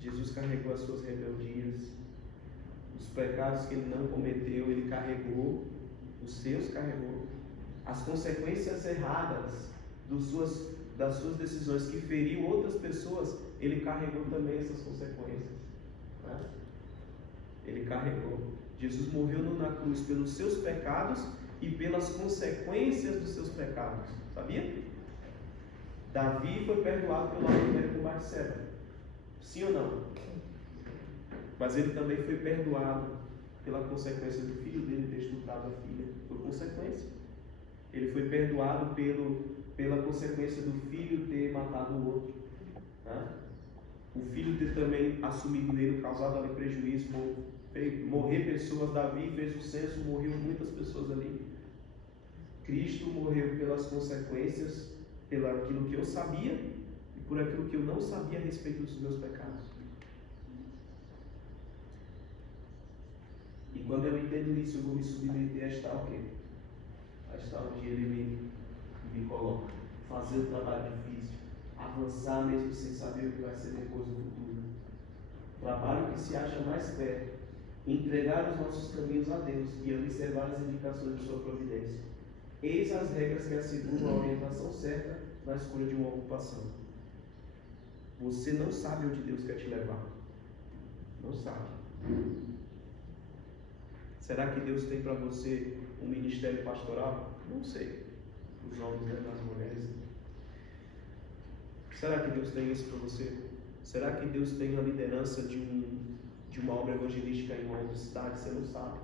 Jesus carregou as suas rebeldias, os pecados que ele não cometeu, ele carregou, os seus carregou. as consequências erradas das suas decisões que feriu outras pessoas, ele carregou também essas consequências. Né? Ele carregou. Jesus morreu na cruz pelos seus pecados e pelas consequências dos seus pecados. Sabia? Davi foi perdoado pelo adultério com Batseba. Sim ou não? Mas ele também foi perdoado pela consequência do filho dele ter estuprado a filha. Foi consequência. Ele foi perdoado pela consequência do filho ter matado o outro. Né? O filho ter também assumido nele, causado ali prejuízo, morrer pessoas. Davi fez o censo, morreu muitas pessoas ali. Cristo morreu pelas consequências, pelo aquilo que eu sabia e por aquilo que eu não sabia a respeito dos meus pecados. E quando eu entendo isso, eu vou me submeter a estar o quê? A estar onde Ele me coloca. Fazer o trabalho difícil. Avançar mesmo sem saber o que vai ser depois no futuro. Trabalho que se acha mais perto. Entregar os nossos caminhos a Deus e observar as indicações de sua providência. Eis as regras que asseguram a orientação certa na escolha de uma ocupação. Você não sabe onde Deus quer te levar. Não sabe. Será que Deus tem para você um ministério pastoral? Não sei. Os homens e as mulheres. Será que Deus tem isso para você? Será que Deus tem a liderança de uma obra evangelística em uma outra cidade? Você não sabe.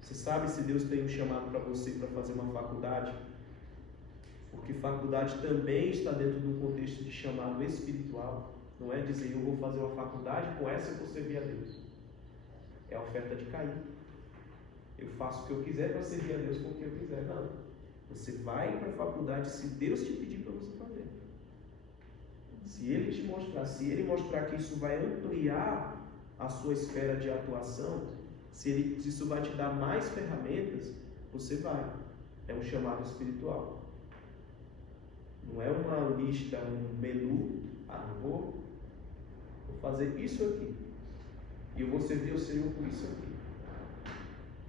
Você sabe se Deus tem um chamado para você para fazer uma faculdade? Porque faculdade também está dentro de um contexto de chamado espiritual. Não é dizer eu vou fazer uma faculdade, com essa eu vou servir a Deus. É a oferta de Caim. Eu faço o que eu quiser para servir a Deus com o que eu quiser. Não. Você vai para a faculdade se Deus te pedir para você fazer. Se Ele te mostrar, se Ele mostrar que isso vai ampliar a sua esfera de atuação, se isso vai te dar mais ferramentas, você vai. É um chamado espiritual. Não é uma lista, um menu. Vou fazer isso aqui. E eu vou servir o Senhor com isso aqui.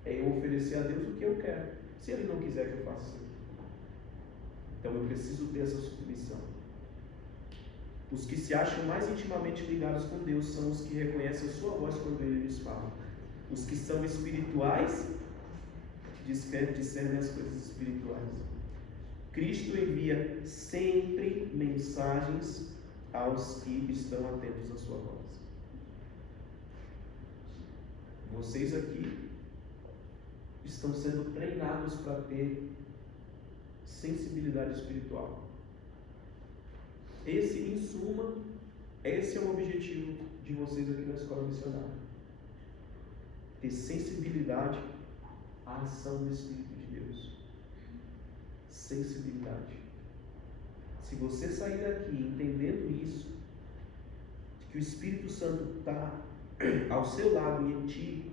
É eu oferecer a Deus o que eu quero. Se Ele não quiser que eu faça isso. Então eu preciso ter essa submissão. Os que se acham mais intimamente ligados com Deus são os que reconhecem a sua voz quando Ele lhes fala. Os que são espirituais discernem as coisas espirituais. Cristo envia sempre mensagens aos que estão atentos à sua voz. Vocês aqui estão sendo treinados para ter sensibilidade espiritual. Em suma, esse é o objetivo de vocês aqui na escola missionária. Ter sensibilidade à ação do Espírito de Deus. Sensibilidade. Se você sair daqui entendendo isso, que o Espírito Santo está ao seu lado e em ti,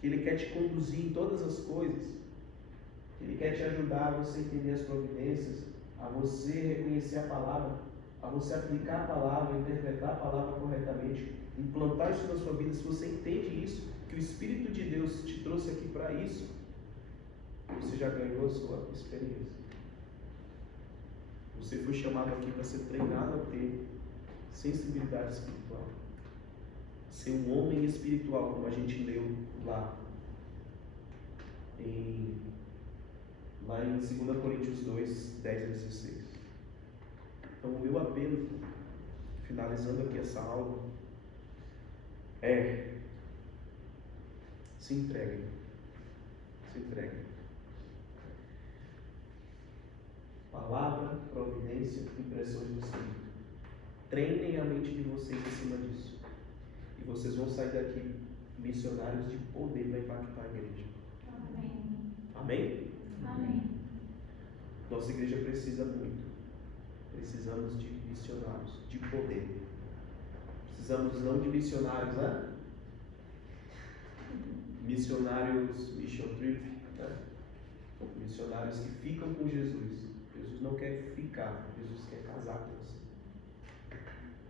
que Ele quer te conduzir em todas as coisas, que Ele quer te ajudar a você entender as providências, a você reconhecer a palavra, a você aplicar a palavra, interpretar a palavra corretamente, implantar isso na sua vida. Se você entende isso, que o Espírito de Deus te trouxe aqui para isso, você já ganhou a sua experiência. Você foi chamado aqui para ser treinado a ter sensibilidade espiritual. Ser um homem espiritual, como a gente leu lá em 2 Coríntios 2, 10 a 16. Então o meu apelo, finalizando aqui essa aula, é: se entreguem. Se entreguem. Palavra, providência, impressões do Espírito. Treinem a mente de vocês em cima disso. E vocês vão sair daqui missionários de poder para impactar a igreja. Amém. Amém? Amém. Nossa igreja precisa muito. Precisamos de missionários de poder. Precisamos não de missionários, né? Missionários, mission trip, né? Missionários que ficam com Jesus. Jesus não quer ficar, Jesus quer casar com você.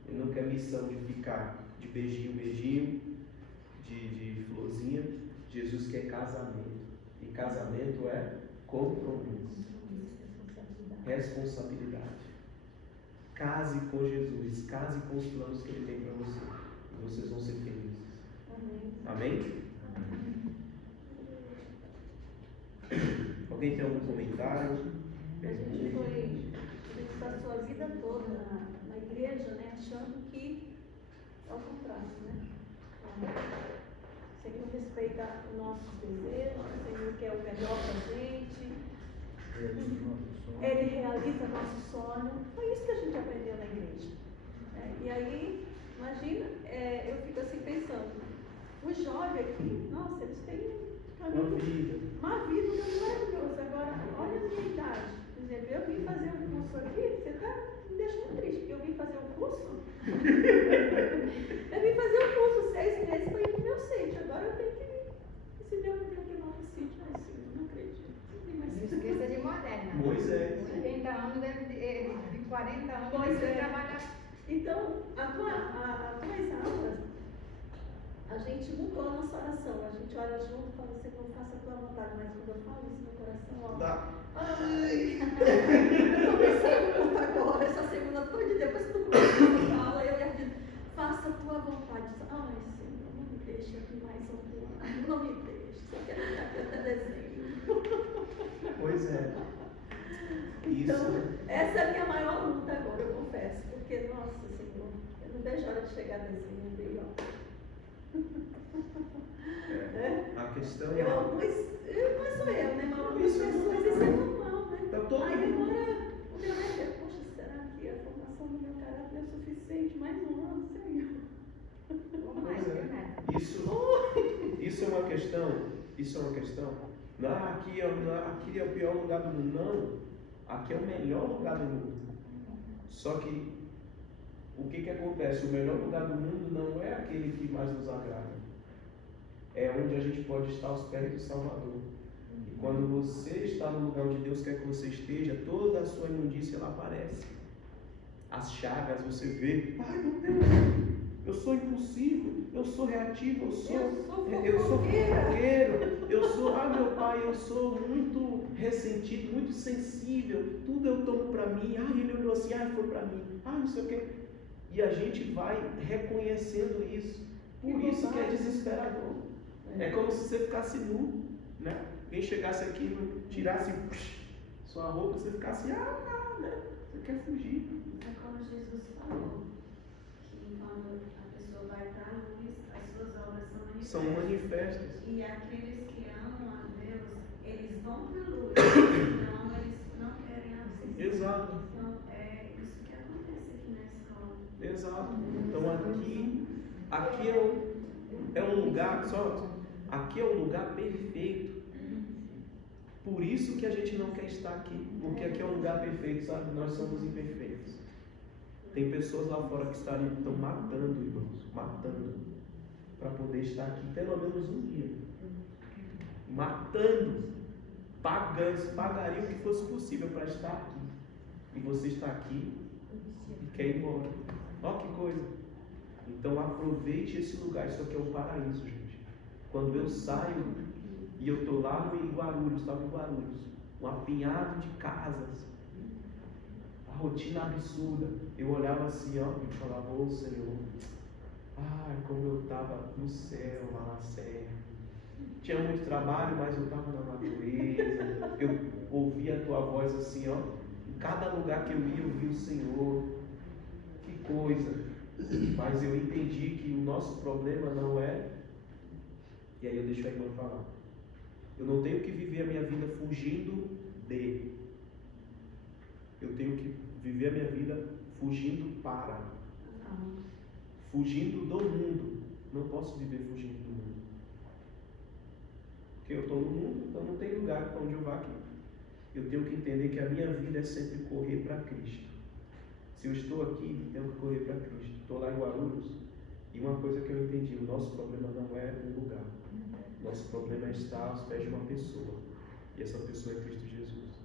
Ele não quer missão de ficar de beijinho, beijinho, de florzinha. Jesus quer casamento. E casamento é compromisso, responsabilidade. Case com Jesus, case com os planos que Ele tem para você. E vocês vão ser felizes. Amém? Alguém tem algum comentário? A gente passou a vida toda na igreja, né, achando que é o contrário, né? O Senhor respeita os nossos desejos, o Senhor quer o melhor para a gente, Ele realiza nosso sonho. Foi isso que a gente aprendeu na igreja. E aí, imagina, eu fico assim pensando, os jovens aqui, nossa, eles têm uma vida maravilhosa. Agora, olha a minha idade. Por exemplo, eu vim fazer um curso aqui, você está me deixando triste, porque eu vim fazer um curso. Eu vim fazer um curso 6 meses para ir para o meu sítio. Agora eu tenho que ir. E se Deus não tem que ir para o sítio, eu não acredito. Não esqueça de moderna. Moisés. 80 anos, de 40 anos, Pois é. trabalhar. Então, as tuas aulas, a gente mudou a nossa oração. A gente ora junto e fala, Senhor, faça a tua vontade. Mas quando eu falo isso no coração, ó. Dá. Ai! Eu comecei a contar agora, essa semana toda, depois que tu começou a aula, eu ia dizer, faça a tua vontade. Ai, Senhor, não me deixe aqui mais um pouco. Não me deixe, só quero ficar aqui até dezembro. Pois é. Então, Isso. essa é a minha maior luta agora, eu confesso. Porque, nossa, Senhor, eu não vejo a hora de chegar dezembro e ó. A questão Não sou eu, né? Mas algumas Isso é pessoas, isso é normal, né? Tá todo Aí mundo. agora, o meu médico é, poxa, será que a formação do meu caráter é suficiente? Mais um ano, Senhor. Mais, Pois é. viu, né? Isso é uma questão. Isso é uma questão. Não, aqui é o pior lugar do mundo. Não. Aqui é o melhor lugar do mundo. Só que o que acontece? O melhor lugar do mundo não é aquele que mais nos agrada. É onde a gente pode estar aos pés do Salvador. E quando você está no lugar onde Deus quer que você esteja, toda a sua imundícia ela aparece. As chagas você vê. Ai meu Deus, eu sou impulsivo, eu sou reativo, eu sou fofoqueiro, meu pai, eu sou muito ressentido, muito sensível, tudo eu tomo para mim. Ele olhou assim, foi para mim, não sei o quê. E a gente vai reconhecendo isso. Por isso que é desesperador. É como se você ficasse nu, né? Quem chegasse aqui, tirasse sua roupa, você ficasse, né? Você quer fugir. É como Jesus falou, que quando a pessoa vai para a luz, as suas obras São manifestas. E aqueles que amam a Deus, eles vão para a luz, então eles não querem a luz. Exato. Então é isso que acontece aqui na escola. Exato. Então aqui é um lugar, aqui é um lugar perfeito. Por isso que a gente não quer estar aqui, porque aqui é um lugar perfeito, sabe? Nós somos imperfeitos. Tem pessoas lá fora que estão matando, irmãos, para poder estar aqui pelo menos um dia. Matando, pagariam o que fosse possível para estar aqui. E você está aqui e quer ir embora. Olha que coisa. Então aproveite esse lugar, isso aqui é um paraíso, gente. Quando eu saio e eu estou lá em Guarulhos, um apinhado de casas, a rotina absurda, eu olhava assim, e falava, ô Senhor, como eu estava no céu, lá na serra. Tinha muito trabalho, mas eu estava na natureza, eu ouvia a tua voz assim, em cada lugar que eu ia, eu via o Senhor. Que coisa. Mas eu entendi que o nosso problema não é, e aí eu deixo a irmã falar, eu não tenho que viver a minha vida fugindo de, eu tenho que viver a minha vida fugindo para, fugindo do mundo. Não posso viver fugindo do mundo, porque eu estou no mundo, então não tem lugar para onde eu vá aqui. Eu tenho que entender que a minha vida é sempre correr para Cristo. Se eu estou aqui, tenho que correr para Cristo. Estou lá em Guarulhos, e uma coisa que eu entendi, o nosso problema não é um lugar. Nosso problema é estar aos pés de uma pessoa. E essa pessoa é Cristo Jesus.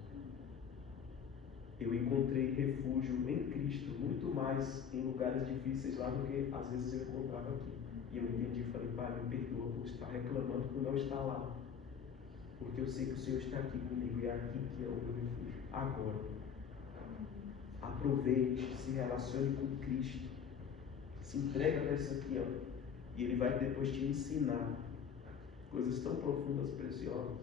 Eu encontrei refúgio em Cristo, muito mais em lugares difíceis lá do que às vezes eu encontrava aqui. E eu entendi, falei, Pai, me perdoa por estar reclamando por não estar lá. porque eu sei que o Senhor está aqui comigo e é aqui que é o meu refúgio. Agora, aproveite, se relacione com Cristo, se entrega nessa aqui, ó, e Ele vai depois te ensinar coisas tão profundas, preciosas,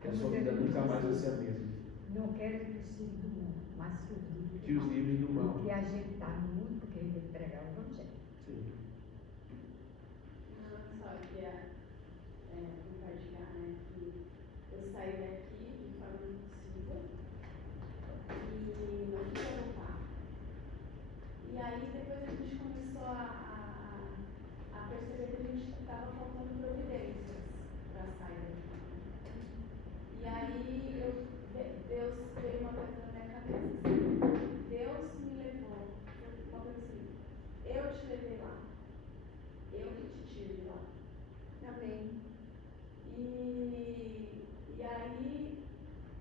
que a sua vida nunca mais vai ser a mesma. Não quero que precise do mundo, mas Que os livres do mal. que a gente está no mundo porque ele tem que pregar o evangelho. Sim. Só queria compartilhar, né, que eu saí daqui de forma impulsiva e não queria voltar. E aí depois a gente começou a perceber que a gente estava faltando providências para sair daqui. E aí Deus veio uma coisa na minha cabeça assim, Deus me levou, uma coisa assim, eu te levei lá, eu que te tive lá. Amém. E aí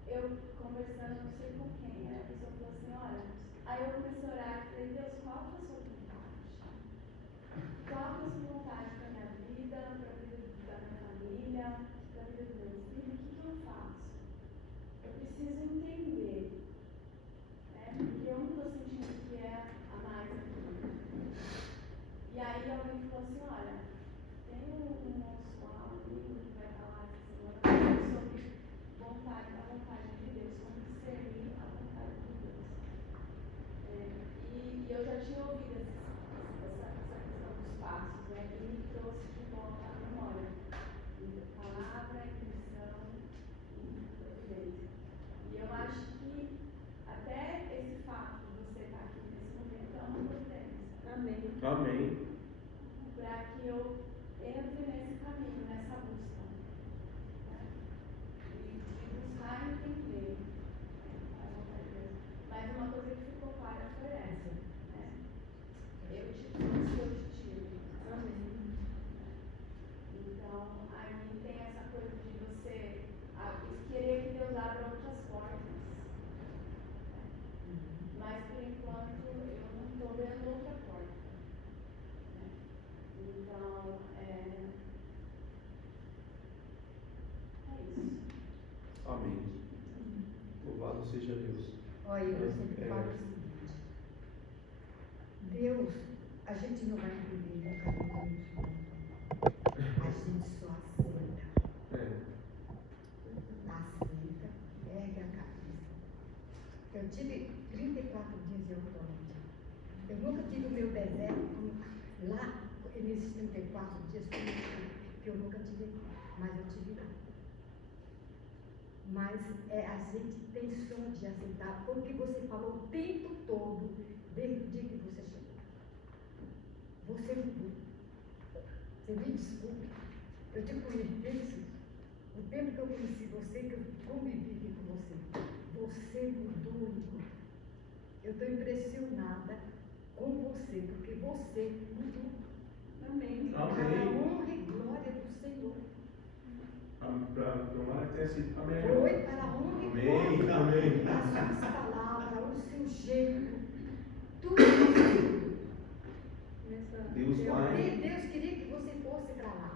eu conversando, não sei com quem, a pessoa falou assim, olha, aí eu comecei a orar e falei, Deus, qual que é a sua vontade? Qual que é a sua vontade para a minha vida, para a vida da minha família, para a vida do meu filho, o que eu faço? Eu preciso entender, né? Porque eu não estou sentindo que é a mais aqui. E aí alguém falou assim, olha, tem um moço lá, um amigo que vai estar lá essa semana, falando sobre a vontade de Deus, como discernir a vontade de Deus. E eu já tinha ouvido essa questão dos passos, né? E me trouxe de volta à memória. Palavra, intuição e providência. E eu acho que até esse fato de você estar aqui nesse momento é uma providência. Amém. Amém. Para que eu entre nesse caminho, nessa busca. Né? E buscar entender a vontade de Deus. Mas uma coisa que ficou clara foi essa. Né? Eu te trouxe, eu te tiro. Amém. Então, aí tem essa coisa de você querer que Deus abra outras portas. Mas, por enquanto, eu não estou vendo outra porta. Né? Então, é isso. Amém. Louvado seja Deus. Olha, eu sempre falo o seguinte, Deus, a gente não vai entender nunca muito. A gente só aceita, ergue a cabeça. Eu tive 34 dias de autonomia. Eu nunca tive o meu deserto lá, nesses 34 dias, que eu nunca tive, mas eu tive lá. Mas a gente tem som de aceitar o que você falou o tempo todo, desde o dia que você chegou. Você mudou. Você me desculpe. Eu te conheci. O tempo que eu conheci você, que eu convivi aqui com você. Você mudou, Igor. Eu estou impressionada com você, porque você mudou. Amém. Para a honra e glória do Senhor. Tomara que tenha sido. Amém. Foi para a honra e Amém. glória. Amém. As suas palavras, o seu jeito, tudo isso. Deus vai. Deus queria que você fosse para lá.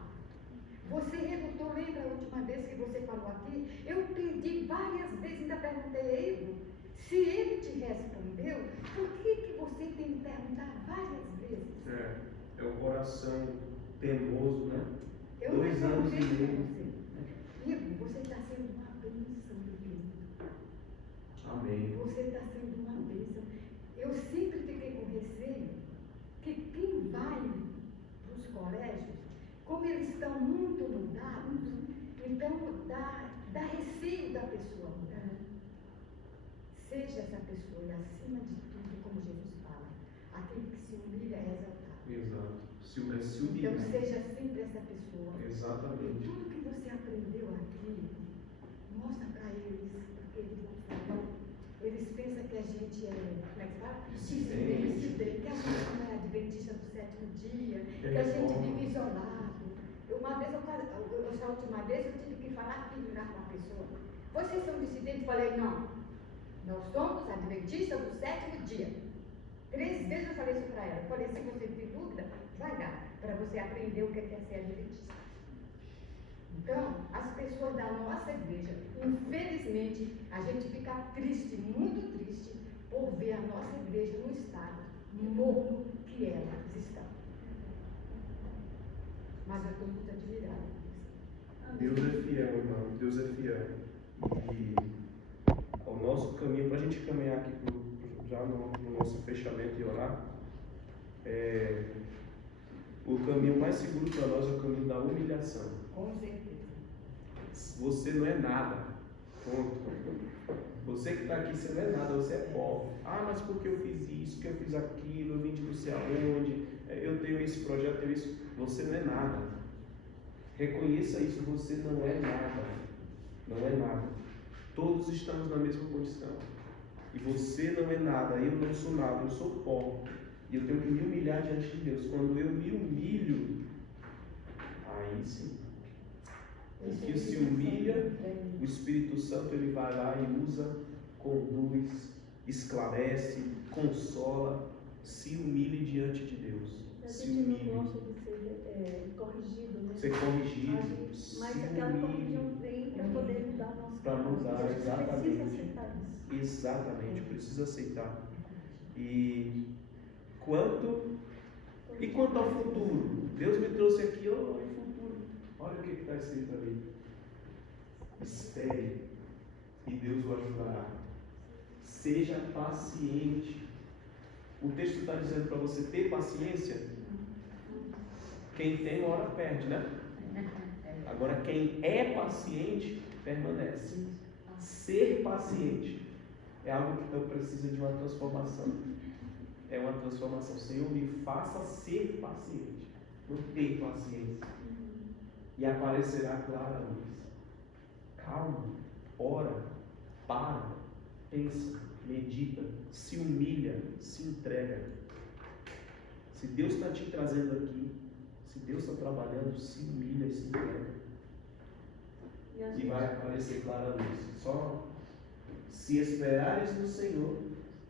Você relutou, lembra a última vez que você falou aqui? Eu pedi várias vezes, ainda perguntei a ele. Se ele te respondeu, por que você tem que perguntar várias vezes? É o coração teimoso, né? Eu 2 anos e perguntei para meio. você. Igor, você está sendo uma bênção do Deus. Amém. Você está sendo uma bênção. Eu sempre fiquei com receio que quem vai para os colégios, como eles estão muito mudados, então dá receio da pessoa mudar. Seja essa pessoa e acima de tudo, como Jesus fala, aquele que se humilha é exaltado. Exato. Se humilhar. Então seja sempre essa pessoa. Exatamente. Tudo que você aprendeu aqui, mostra para eles, porque eles pensam que a gente é, como é que fala? Dissidente, que a gente não é adventista do 7º dia, que a gente vive isolado. Essa última vez eu tive que falar aqui para uma pessoa. Vocês são dissidentes? Eu falei, não. Nós somos adventistas do 7º dia. 3 vezes eu falei isso para ela. Eu falei, se você tem dúvida, vai dar, para você aprender o que é ser adventista. Então, as pessoas da nossa igreja, infelizmente, a gente fica triste, muito triste, por ver a nossa igreja no estado morno que elas estão. Mas eu estou muito admirada. Deus é fiel, irmão. Deus é fiel. E o nosso caminho, para a gente caminhar aqui já no nosso fechamento e orar, o caminho mais seguro para nós é o caminho da humilhação. Com certeza. Você não é nada. Ponto. Você que está aqui, você não é nada, você é pobre. Ah, mas porque eu fiz isso, que eu fiz aquilo, eu vim de não sei aonde, eu tenho esse projeto, tenho isso. Você não é nada. Reconheça isso, você não é nada. Não é nada. Todos estamos na mesma condição. E você não é nada, eu não sou nada, eu sou pó. E eu tenho que me humilhar diante de Deus. Quando eu me humilho, aí sim. O que se humilha, o Espírito Santo ele vai lá e usa, conduz, esclarece, consola. Se humilhe diante de Deus. A Se gente humilhe. não gosta de ser corrigido, né? Ser corrigido. Mas Se aquela humilhe. correção vem para poder mudar o nosso Para mudar, caráter. A gente exatamente. precisa aceitar isso. Exatamente, precisa aceitar. E quanto ao futuro? Deus me trouxe aqui, olha o futuro. Olha o que está escrito ali. Espere e Deus o ajudará. Seja paciente. O texto está dizendo para você ter paciência. Quem tem, uma hora perde, né? Agora, quem é paciente, permanece. Ser paciente é algo que então precisa de uma transformação. É uma transformação. Senhor, me faça ser paciente. Não ter paciência. E aparecerá clara a luz. Calma, ora, para, pensa, medita, se humilha, se entrega. Se Deus está te trazendo aqui, se Deus está trabalhando, se humilha e se entrega. E vai aparecer clara a luz. Só se esperares no Senhor,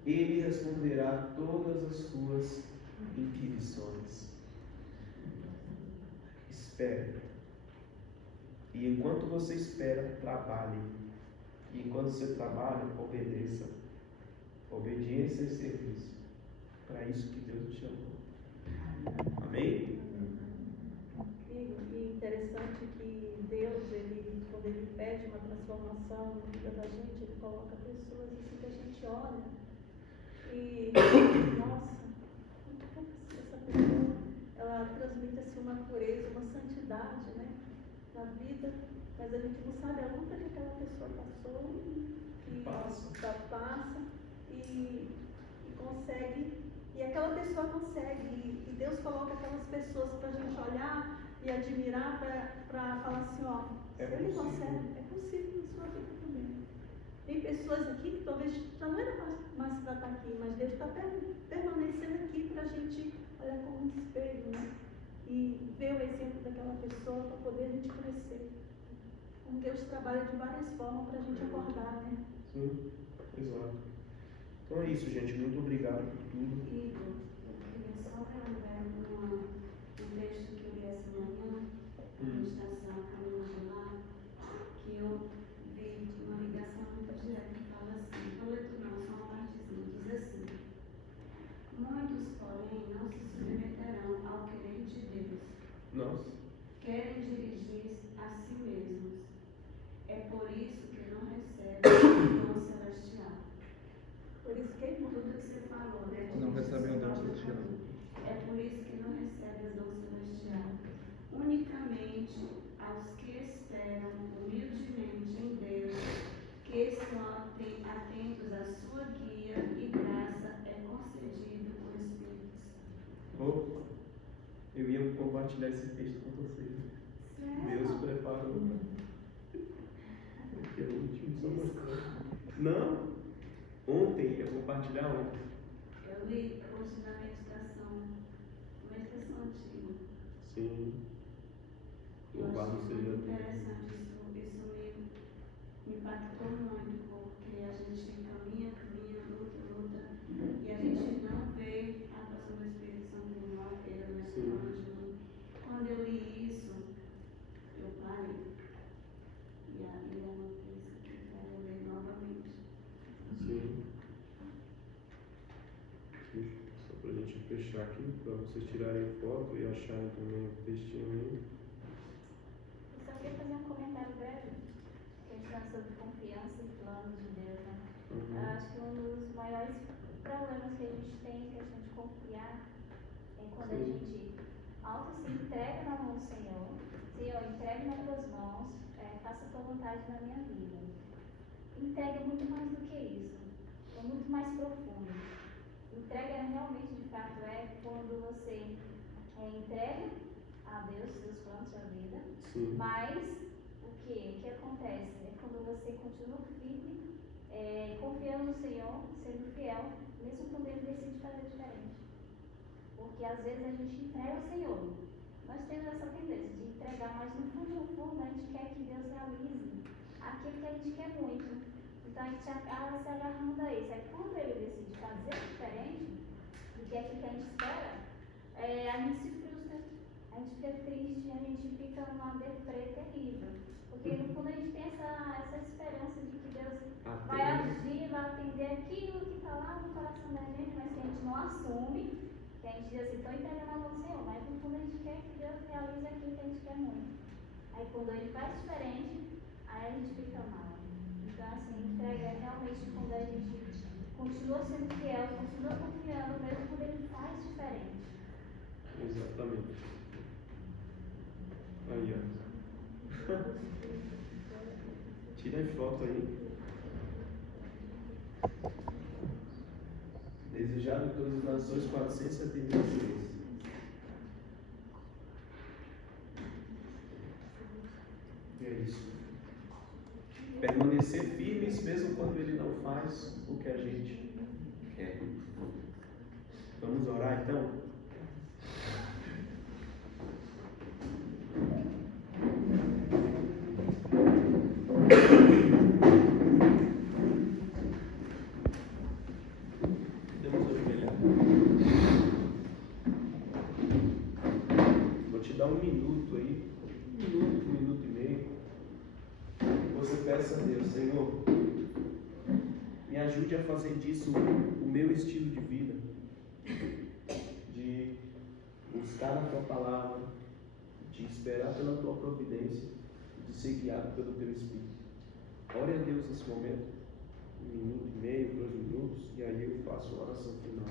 Ele responderá todas as tuas inquirições. Espere. E enquanto você espera, trabalhe. E enquanto você trabalha, obedeça. Obediência e serviço. Para isso que Deus te chamou. Amém? E interessante que Deus, quando Ele pede uma transformação na vida da gente, Ele coloca pessoas assim que a gente olha e, nossa, essa pessoa, ela transmite assim uma pureza, uma santidade, né, na vida, mas a gente não sabe a luta que aquela pessoa passou, que passa e consegue, e aquela pessoa consegue, e Deus coloca aquelas pessoas para a gente olhar e admirar, para falar assim, ó, se ele consegue, é possível na sua vida também. Tem pessoas aqui que talvez já não era mais para estar aqui, mas Deus está permanecendo aqui para a gente olhar como um espelho, né? E ver o exemplo daquela pessoa para poder a gente crescer. Como Deus trabalha de várias formas para a gente acordar, né? Sim, exato. Então é isso, gente. Muito obrigado por tudo. Igor, eu queria só relembrar um texto que eu li essa manhã, na estação Caminho de Lá, que eu vi de uma ligação muito direta que fala assim, vou ler tudo não, só uma partezinha, diz assim: muitos, porém, não se submeterão ao querer de Deus. Nossa. Querem dirigir a si mesmos. É por isso que não recebem o dom celestial. Por isso que Tudo que você falou, né? Não recebem o dom celestial. É por isso que não recebem o dom celestial. Unicamente aos que esperam humildemente em Deus, que estão atentos à sua guia e graça, é concedido o Espírito Santo. Oh, eu ia compartilhar esse texto com vocês. Deus preparou. Porque é o último só mostrou. Não, ontem, eu vou compartilhar ontem. Eu li hoje na meditação, uma meditação antiga. Sim. Eu Louvado achei seja muito Deus. interessante, isso me impactou muito, porque a gente caminha, luta, e a gente não vê a atuação do Espírito Santo em nós, eu, né, Sim. falando de mim. Quando eu li isso, eu parei. vocês tirarem foto e acharem também o textinho aí. Eu só queria fazer um comentário breve, questão sobre confiança e planos de Deus, né? Eu acho que um dos maiores problemas que a gente tem em questão de confiar é quando a gente se entrega na mão do Senhor. Senhor, entregue nas tuas mãos, faça a tua vontade na minha vida. Entrega é muito mais do que isso, é muito mais profundo. Entrega realmente, de fato, é quando você entrega a Deus seus planos, sua vida. Sim. Mas o que acontece? É quando você continua firme, confiando no Senhor, sendo fiel, mesmo quando Ele decide fazer diferente. Porque às vezes a gente entrega ao Senhor. Nós temos essa tendência de entregar, mas no fundo a gente quer que Deus realize aquilo que a gente quer muito. Então a gente acaba se agarrando a isso. Aí quando Ele decide fazer diferente do que aquilo que a gente espera, a gente se frustra, a gente fica triste, a gente fica numa deprê terrível. Porque no fundo a gente tem essa esperança de que Deus vai agir, vai atender aquilo que está lá no coração da gente, mas que a gente não assume, que a gente diz assim, estou entregando a mão do Senhor, mas no fundo a gente quer que Deus realize aquilo que a gente quer muito. Aí quando Ele faz diferente, aí a gente fica mal. Então assim, entrega é realmente quando a gente continua sendo fiel, continua confiando, mesmo quando Ele faz diferente. Exatamente. Aí, ó. Tira a foto aí. Desejado em todas as nações 476. E é isso. Permanecer firmes mesmo quando Ele não faz o que a gente quer. Vamos orar então? Vou te dar um minuto aí, um minuto e meio. Você peça a Deus, Senhor, me ajude a fazer disso o meu estilo de vida, de buscar a tua palavra, de esperar pela tua providência, de ser guiado pelo teu Espírito. Ore a Deus nesse momento, 1 minuto e meio, 2 minutos, e aí eu faço a oração final.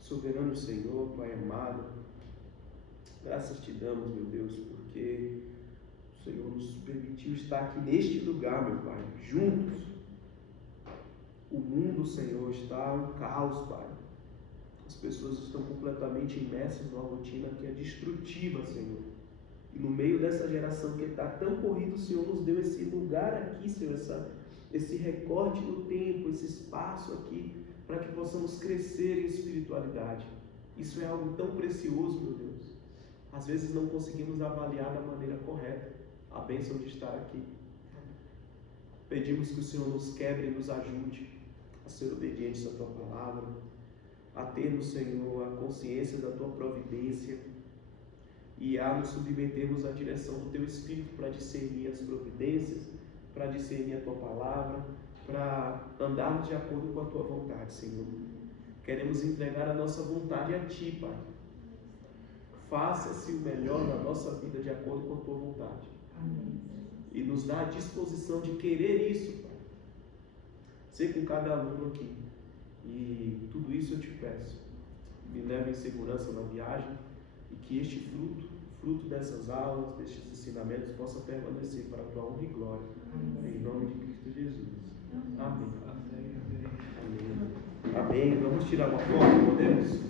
Soberano Senhor, Pai amado, graças te damos, meu Deus, porque o Senhor nos permitiu estar aqui neste lugar, meu Pai, juntos. O mundo, Senhor, está um caos, Pai. As pessoas estão completamente imersas numa rotina que é destrutiva, Senhor. E no meio dessa geração que está tão corrida, o Senhor nos deu esse lugar aqui, Senhor, esse recorte no tempo, esse espaço aqui, para que possamos crescer em espiritualidade. Isso é algo tão precioso, meu Deus. Às vezes não conseguimos avaliar da maneira correta a bênção de estar aqui. Pedimos que o Senhor nos quebre e nos ajude a ser obedientes à Tua palavra, a ter no Senhor a consciência da Tua providência, e a nos submetermos à direção do Teu Espírito para discernir as providências, para discernir a Tua palavra, para andarmos de acordo com a Tua vontade, Senhor. Queremos entregar a nossa vontade a Ti, Pai. Faça-se o melhor na nossa vida de acordo com a Tua vontade. Amém. E nos dá a disposição de querer isso, Pai. Ser com cada aluno aqui. E tudo isso eu te peço. Me leve em segurança na viagem e que este fruto dessas aulas, destes ensinamentos, possa permanecer para a Tua honra e glória. Amém. Em nome de Cristo Jesus. Amém. Amém. Amém. Amém. Vamos tirar uma foto, podemos?